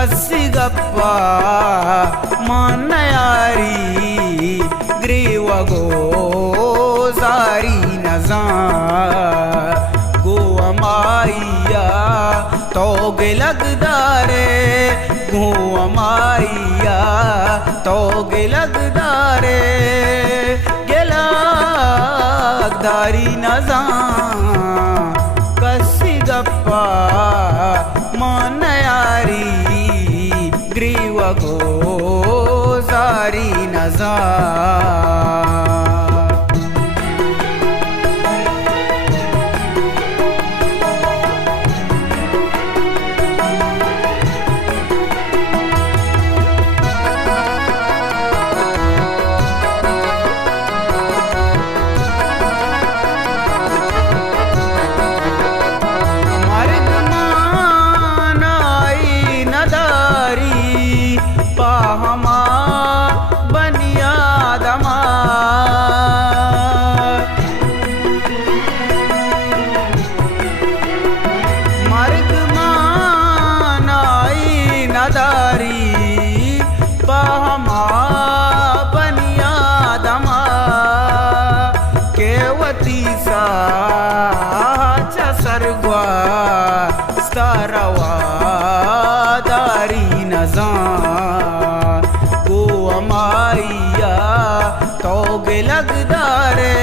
कसिगप्पा मानयारी ग्रीवगो जारी नजा गुअमाइया तोगे लगदारे गुअमाइया तोगे लगदारे गेलागदारी नजा कसिगप्पा मानयारी ग्रीवगो जारी नजा सर्गवा स्तारवा दारी नजा गुअमाइया तोगे लगदारे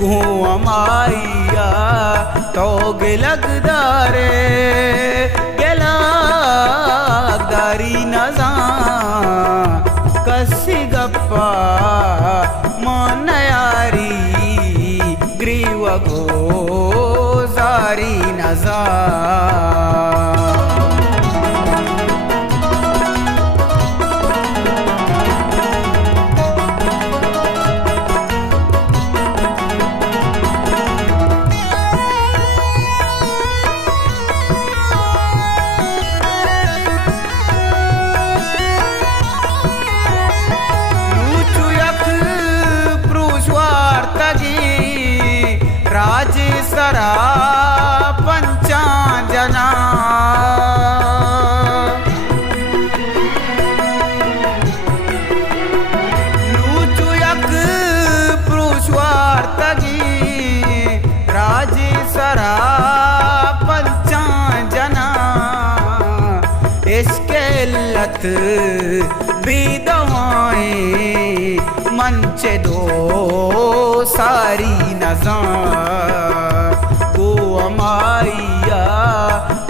गुअमाइया तोगे लगदारे गेलागदारी नजा कसिगप्पा मानयारी ग्रीवगो जारी नजा राजेसरा पंचाजना लूचुयक प्रुष्वार्तगी राजेसरा पंचाजना इश्केलत बेदवाएं मंचे दो सारी नजा गुअमाइया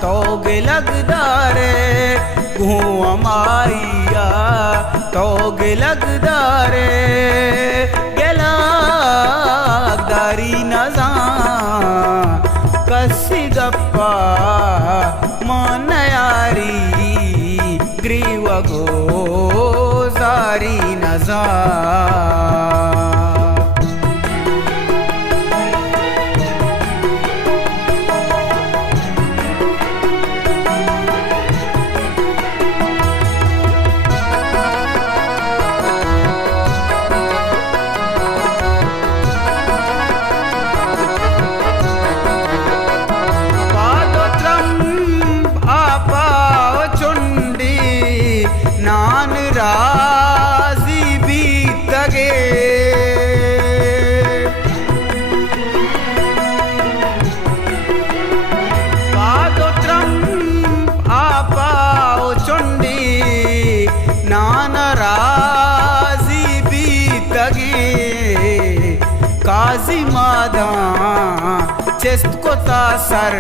तोगे लगदारे गुअमाइया तोगे लगदारे गेलागदारी नजा कसिगप्पा मानयारी ग्रीवगो जारी नजा राजी बीतगे पादोत्रम आपाओ चुंडी नान राजी बीतगे काजी मादा चेस्त को तासर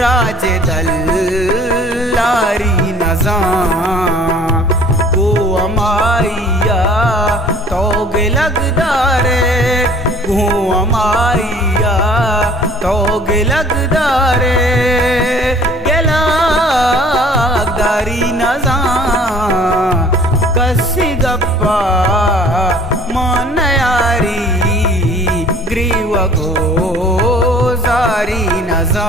राजे दल्लारी नजा गुअमाइया तोगे लगदारे गुअमाइया तोगे लगदारे गेलागदारी नजा कसिगप्पा मानयारी ग्रीवगो जारी नजा